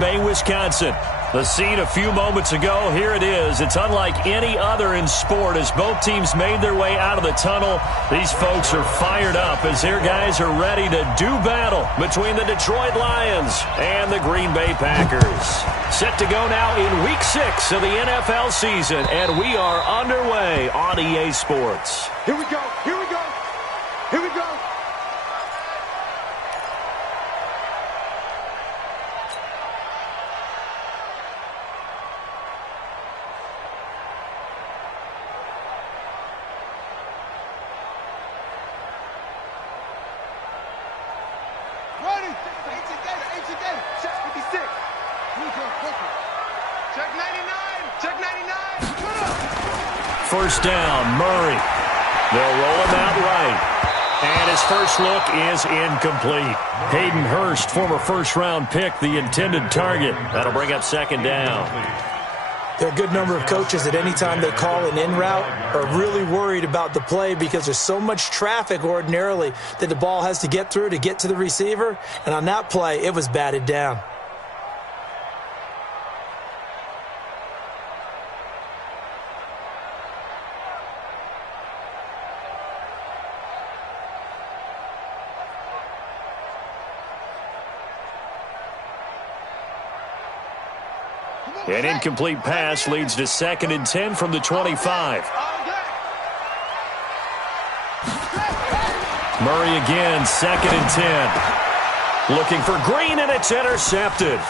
Bay, Wisconsin. The scene a few moments ago, here it is. It's unlike any other in sport as both teams made their way out of the tunnel. These folks are fired up as their guys are ready to do battle between the Detroit Lions and the Green Bay Packers. Set to go now in Week 6 of the NFL season, and we are underway on EA Sports. Here we go, here we go, here we go. First down, Murray. They'll roll him out right. And his first look is incomplete. Hayden Hurst, former first-round pick, the intended target. That'll bring up second down. There are a good number of coaches that any time they call an in route are really worried about the play because there's so much traffic ordinarily that the ball has to get through to get to the receiver. And on that play, it was batted down. An incomplete pass leads to 2nd and 10 from the 25. Murray again, 2nd and 10. Looking for Green, and it's intercepted.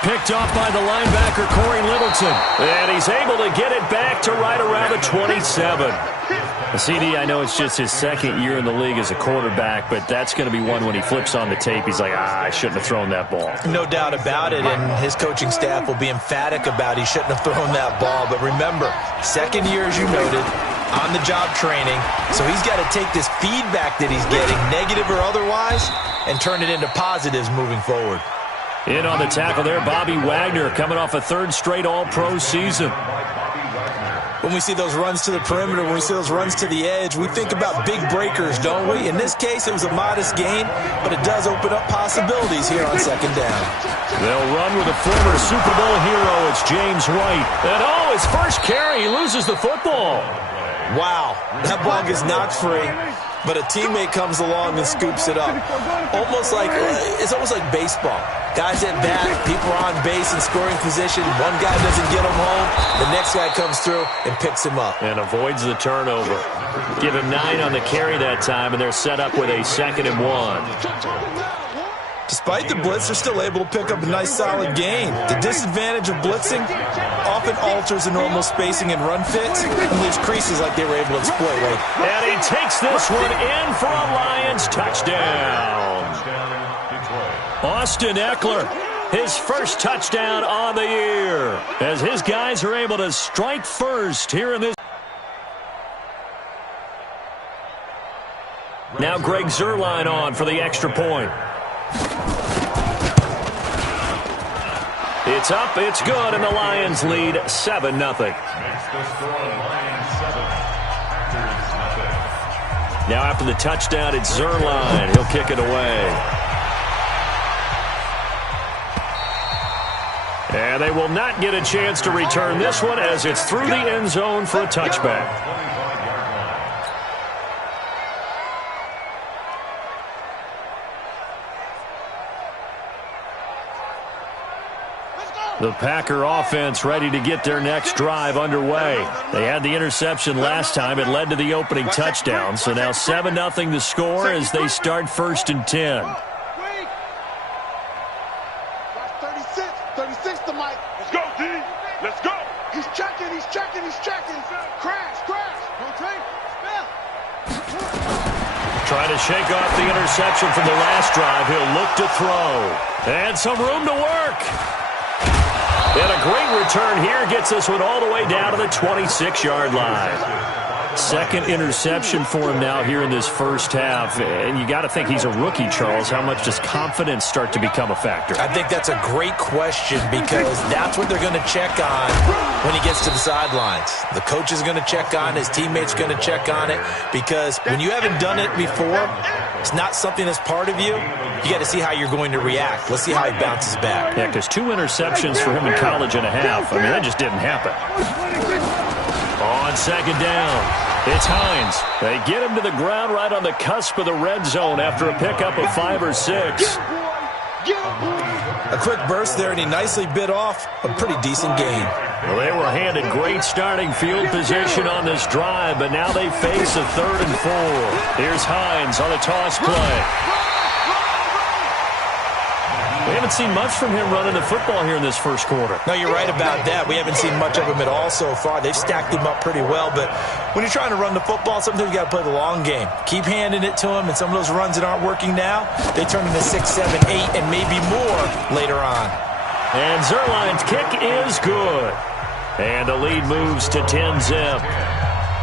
Picked off by the linebacker, Corey Littleton. And he's able to get it back to right around the 27. CD, I know it's just his 2nd year in the league as a quarterback, but that's going to be one when he flips on the tape, he's like, I shouldn't have thrown that ball. No doubt about it, and his coaching staff will be emphatic about he shouldn't have thrown that ball. But remember, 2nd year, as you noted, on-the-job training, so he's got to take this feedback that he's getting, negative or otherwise, and turn it into positives moving forward. In on the tackle there, Bobby Wagner coming off a 3rd straight All-Pro season. When we see those runs to the perimeter, when we see those runs to the edge, we think about big breakers, don't we? In this case, it was a modest gain, but it does open up possibilities here on 2nd down. They'll run with a former Super Bowl hero. It's James White. And, his first carry, he loses the football. Wow, that ball gets knocked free, but a teammate comes along and scoops it up. It's almost like baseball. Guys at bat, people are on base in scoring position. One guy doesn't get him home. The next guy comes through and picks him up. And avoids the turnover. Give him 9 on the carry that time, and they're set up with a 2nd and 1. Despite the blitz, they're still able to pick up a nice, solid gain. The disadvantage of blitzing often alters the normal spacing and run fits and leaves creases like they were able to exploit. And he takes this one in for a Lions touchdown. Austin Eckler, his first touchdown on the year, as his guys are able to strike first here in this. Now Greg Zuerlein on for the extra point. It's up, it's good, and the Lions lead 7-0. Now after the touchdown, it's Zuerlein. He'll kick it away. And they will not get a chance to return this one as it's through the end zone for a touchback. The Packer offense ready to get their next drive underway. They had the interception last time. It led to the opening touchdown. So now 7-0 the score as they start 1st and 10. 36 to Mike. Let's go, D. Let's go. He's checking. Crash. Rotate. Trying to shake off the interception from the last drive. He'll look to throw. And some room to work. And a great return here gets this one all the way down to the 26-yard line. 2nd interception for him now here in this first half. And you got to think he's a rookie, Charles. How much does confidence start to become a factor? I think that's a great question because that's what they're going to check on when he gets to the sidelines. The coach is going to check on, his teammates going to check on it because when you haven't done it before, it's not something that's part of you, you got to see how you're going to react. Let's see how he bounces back. Yeah, because 2 interceptions for him in college and a half. I mean, that just didn't happen. On second down, it's Hines. They get him to the ground right on the cusp of the red zone after a pickup of 5 or 6. A quick burst there, and he nicely bit off a pretty decent gain. Well, they were handed great starting field position on this drive, but now they face a 3rd and 4. Here's Hines on a toss play. We haven't seen much from him running the football here in this first quarter. No, you're right about that. We haven't seen much of him at all so far. They've stacked him up pretty well, but when you're trying to run the football, sometimes you got to play the long game. Keep handing it to him, and some of those runs that aren't working now, they turn into 6, 7, 8, and maybe more later on. And Zuerlein's kick is good. And the lead moves to 10-zip.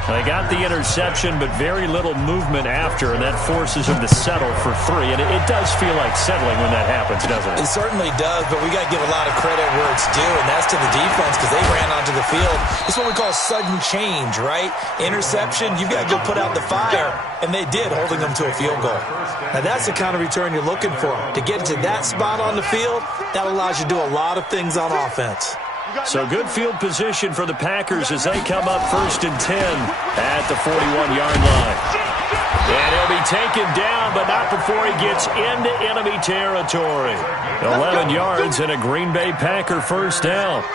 They got the interception, but very little movement after, and that forces him to settle for 3. And it does feel like settling when that happens, doesn't it? It certainly does, but we got to give a lot of credit where it's due, and that's to the defense because they ran onto the field. It's what we call sudden change, right? Interception, you've got to go put out the fire, and they did, holding them to a field goal. Now, that's the kind of return you're looking for. To get to that spot on the field, that allows you to do a lot of things on offense. So good field position for the Packers as they come up 1st and 10 at the 41-yard line. And he'll be taken down, but not before he gets into enemy territory. 11 yards and a Green Bay Packer first down.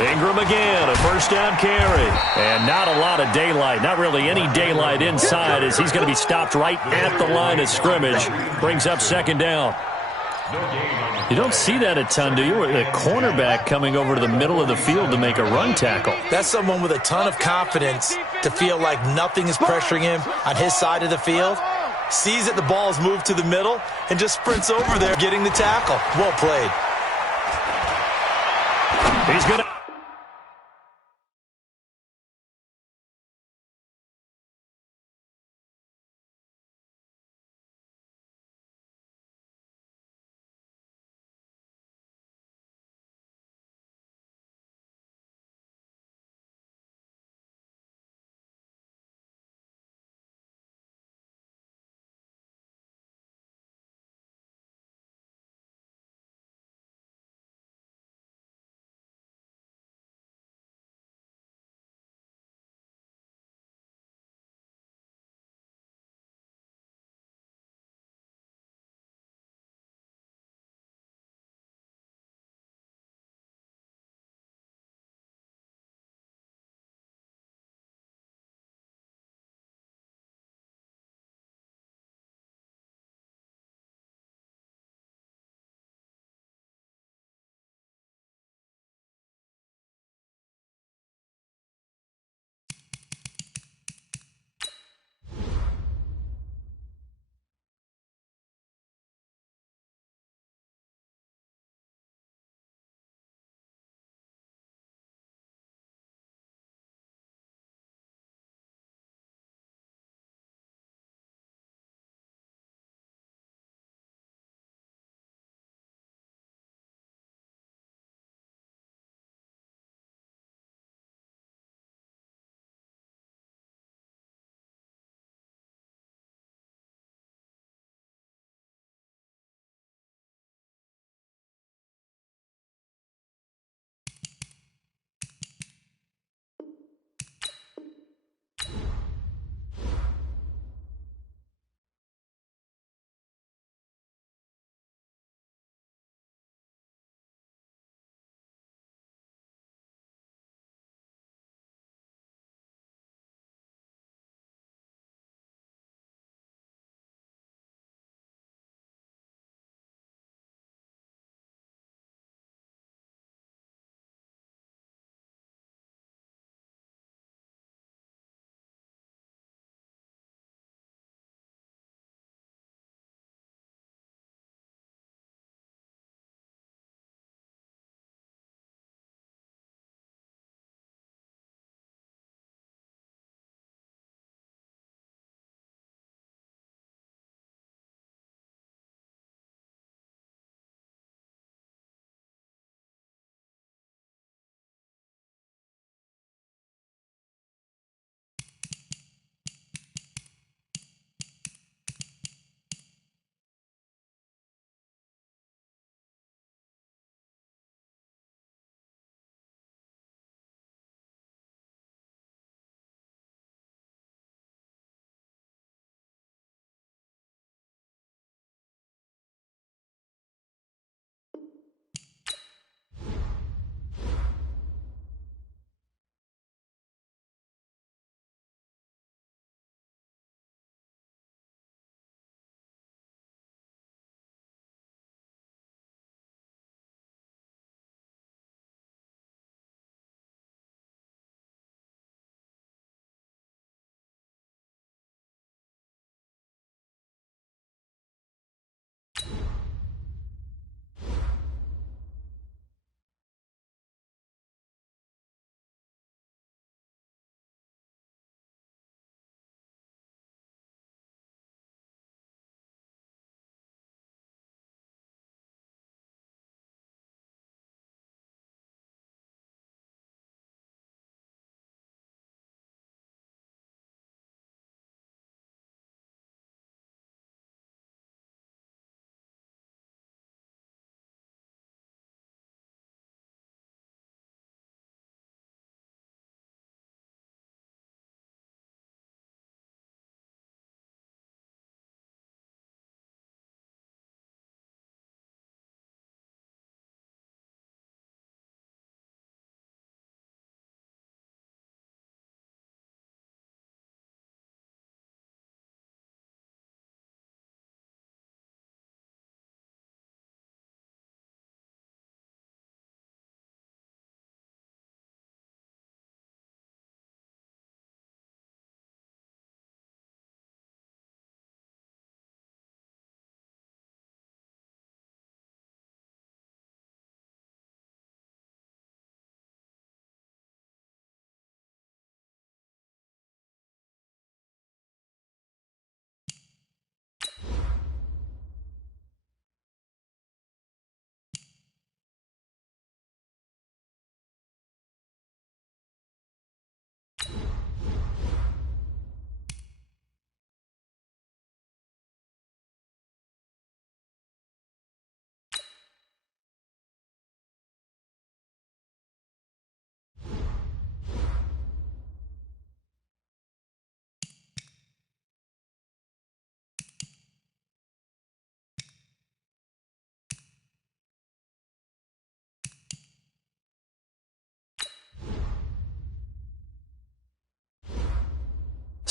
Ingram again, a first down carry. And not a lot of daylight, not really any daylight inside as he's going to be stopped right at the line of scrimmage. Brings up 2nd down. You don't see that a ton, do you? A cornerback coming over to the middle of the field to make a run tackle. That's someone with a ton of confidence to feel like nothing is pressuring him on his side of the field. Sees that the ball is moved to the middle and just sprints over there getting the tackle. Well played. He's going to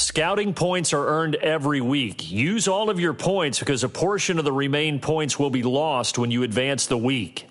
Scouting points are earned every week. Use all of your points because a portion of the remaining points will be lost when you advance the week.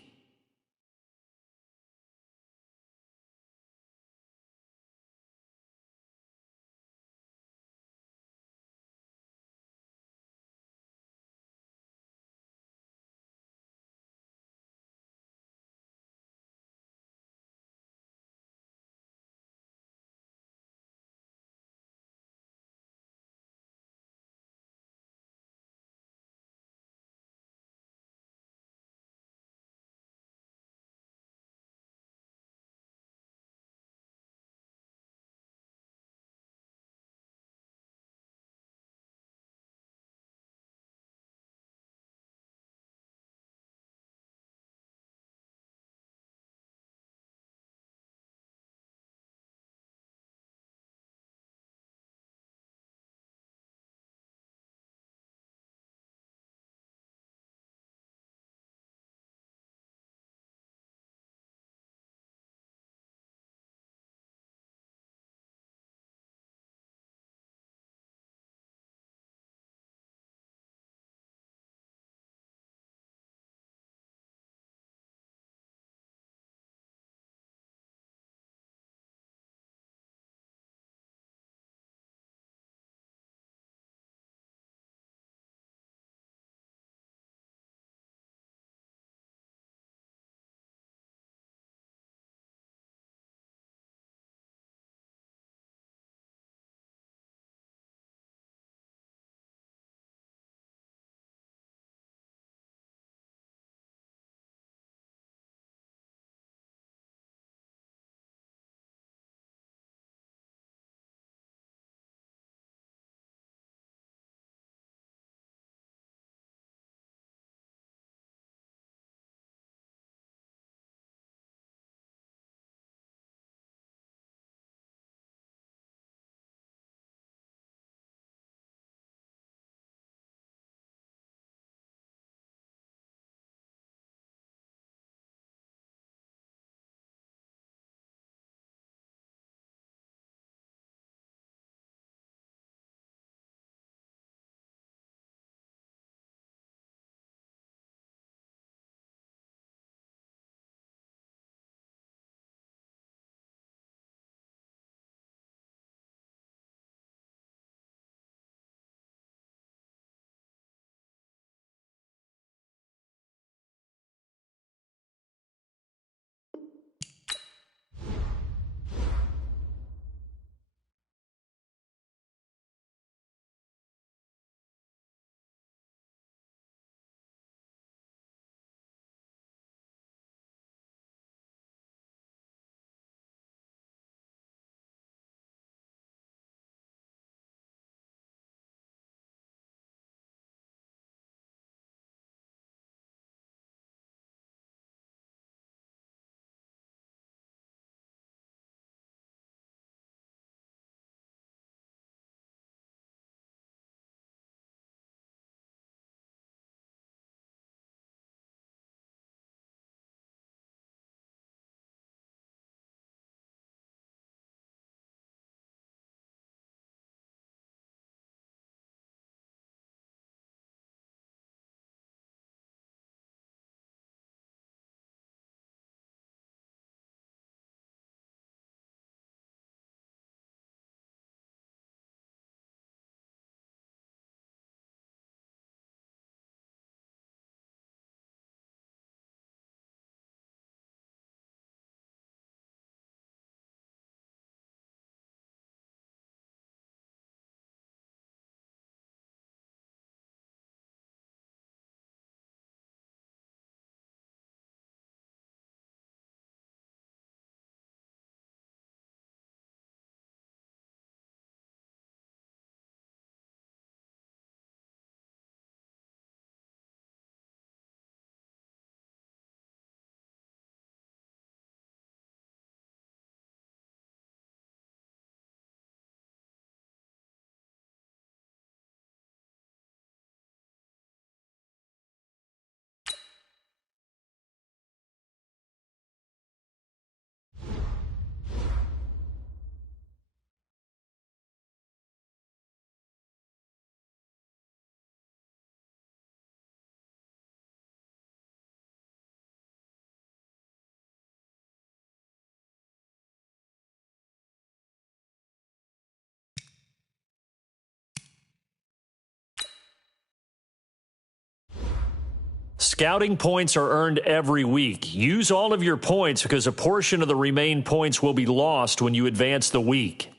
Scouting points are earned every week. Use all of your points because a portion of the remaining points will be lost when you advance the week.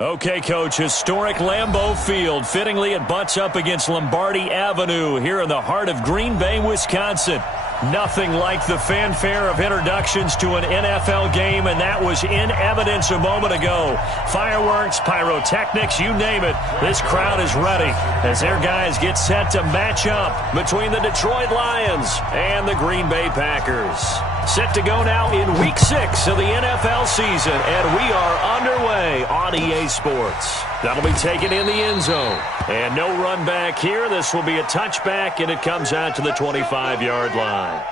Okay, Coach, historic Lambeau Field. Fittingly, it butts up against Lombardi Avenue here in the heart of Green Bay, Wisconsin. Nothing like the fanfare of introductions to an NFL game, and that was in evidence a moment ago. Fireworks, pyrotechnics, you name it. This crowd is ready as their guys get set to match up between the Detroit Lions and the Green Bay Packers. Set to go now in Week 6 of the NFL season, and we are underway on EA Sports. That'll be taken in the end zone. And no run back here. This will be a touchback, and it comes out to the 25-yard line.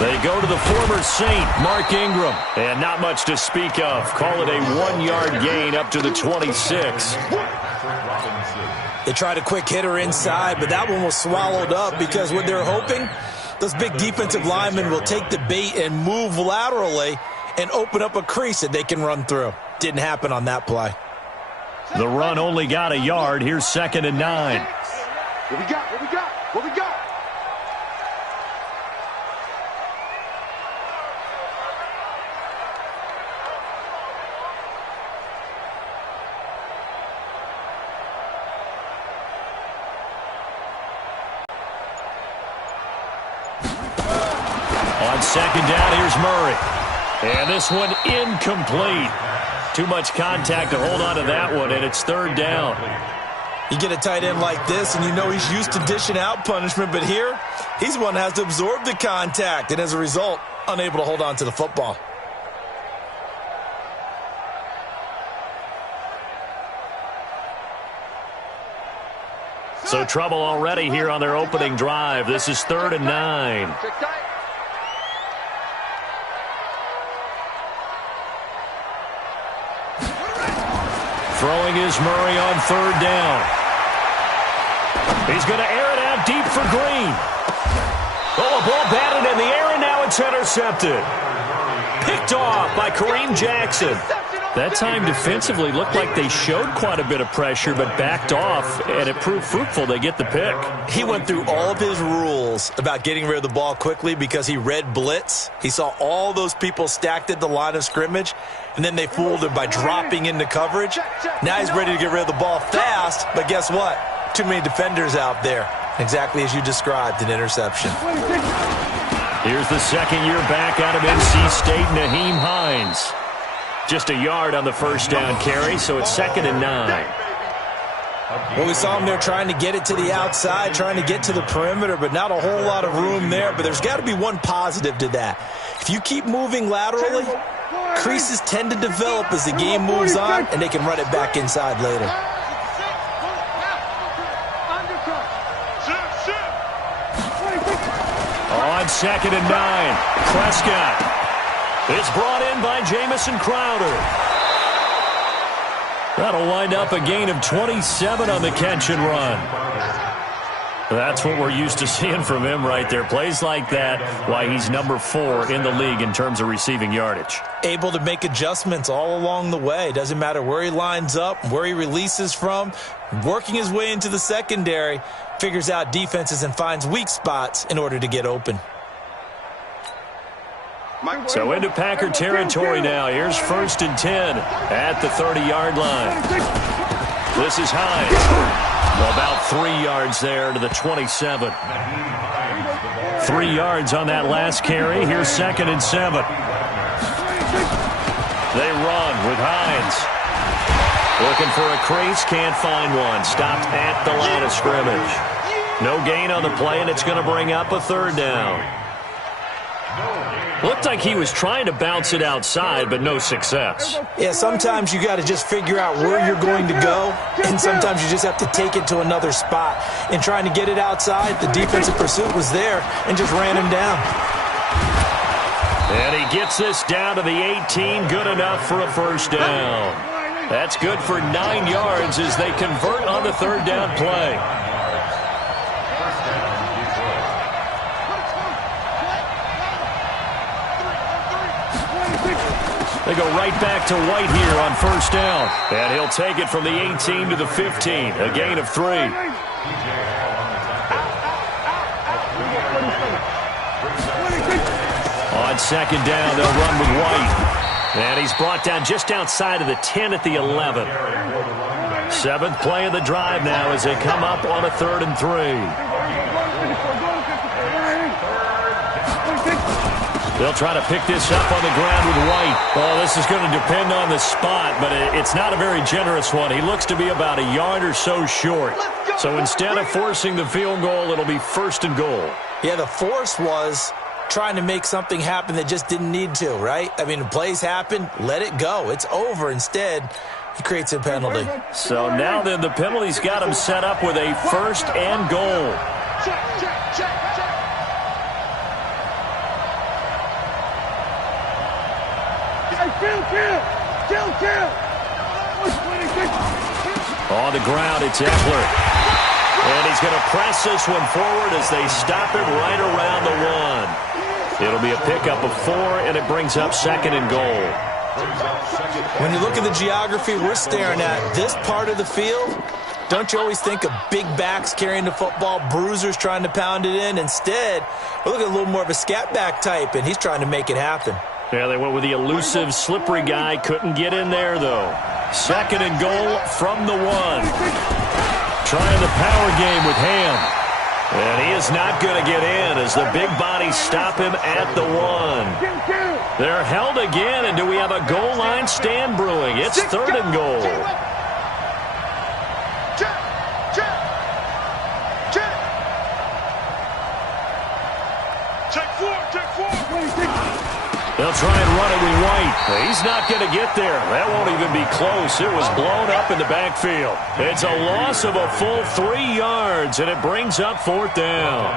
They go to the former Saint, Mark Ingram. And not much to speak of. Call it a 1-yard gain up to the 26. They tried a quick hitter inside, but that one was swallowed up because what they're hoping, those big defensive linemen will take the bait and move laterally and open up a crease that they can run through. Didn't happen on that play. The run only got a yard. Here's 2nd and 9. What we got? What we got? What we got? On 2nd down, here's Murray. And this one incomplete. Too much contact to hold on to that one, and it's 3rd down. You get a tight end like this, and you know he's used to dishing out punishment, but here, he's one that has to absorb the contact, and as a result, unable to hold on to the football. So trouble already here on their opening drive. This is 3rd and 9. Throwing is Murray on 3rd down. He's going to air it out deep for Green. Oh, a ball batted in the air, and now it's intercepted. Picked off by Kareem Jackson. That time defensively looked like they showed quite a bit of pressure but backed off, and it proved fruitful. They get the pick. He went through all of his rules about getting rid of the ball quickly because he read blitz. He saw all those people stacked at the line of scrimmage, and then they fooled him by dropping into coverage. Now he's ready to get rid of the ball fast, but guess what? Too many defenders out there. Exactly as you described, an interception. Here's the second-year back out of NC State, Naheem Hines. Just a yard on the first down carry, so it's 2nd and 9. Well, we saw him there trying to get it to the outside, trying to get to the perimeter, but not a whole lot of room there. But there's got to be one positive to that. If you keep moving laterally, creases tend to develop as the game moves on, and they can run it back inside later. On 2nd and 9, Prescott. It's brought in by Jamison Crowder. That'll wind up a gain of 27 on the catch and run. That's what we're used to seeing from him right there. Plays like that, why he's number 4 in the league in terms of receiving yardage. Able to make adjustments all along the way. Doesn't matter where he lines up, where he releases from. Working his way into the secondary, figures out defenses and finds weak spots in order to get open. So into Packer territory now. Here's 1st and 10 at the 30-yard line. This is Hines. About 3 yards there to the 27. 3 yards on that last carry. Here's 2nd and 7. They run with Hines. Looking for a crease, can't find one. Stopped at the line of scrimmage. No gain on the play, and it's going to bring up a 3rd down. Looked like he was trying to bounce it outside, but no success. Yeah, sometimes you got to just figure out where you're going to go, and sometimes you just have to take it to another spot. In trying to get it outside, the defensive pursuit was there and just ran him down. And he gets this down to the 18, good enough for a 1st down. That's good for 9 yards as they convert on the third down play. They go right back to White here on first down. And he'll take it from the 18 to the 15. A gain of 3. On second down, they'll run with White. And he's brought down just outside of the 10 at the 11. 7th play of the drive now as they come up on a 3rd and 3. They'll try to pick this up on the ground with White. Oh, this is going to depend on the spot, but it's not a very generous one. He looks to be about a yard or so short. So instead of forcing the field goal, it'll be 1st and goal. Yeah, the force was trying to make something happen that just didn't need to, right? I mean, plays happen, let it go. It's over. Instead, he creates a penalty. So now then, the penalty's got him set up with a 1st and goal. On the ground, it's Eckler. And he's going to press this one forward as they stop him right around the 1. It'll be a pickup of 4, and it brings up 2nd and goal. When you look at the geography we're staring at, this part of the field, don't you always think of big backs carrying the football, bruisers trying to pound it in? Instead, we're looking at a little more of a scat back type, and he's trying to make it happen. Yeah, they went with the elusive, slippery guy. Couldn't get in there, though. 2nd and goal from the 1. Trying the power game with Ham. And he is not going to get in as the big bodies stop him at the 1. They're held again, and do we have a goal line stand brewing? It's 3rd and goal. They'll try and run it with White. He's not going to get there. That won't even be close. It was blown up in the backfield. It's a loss of a full 3 yards, and it brings up 4th down.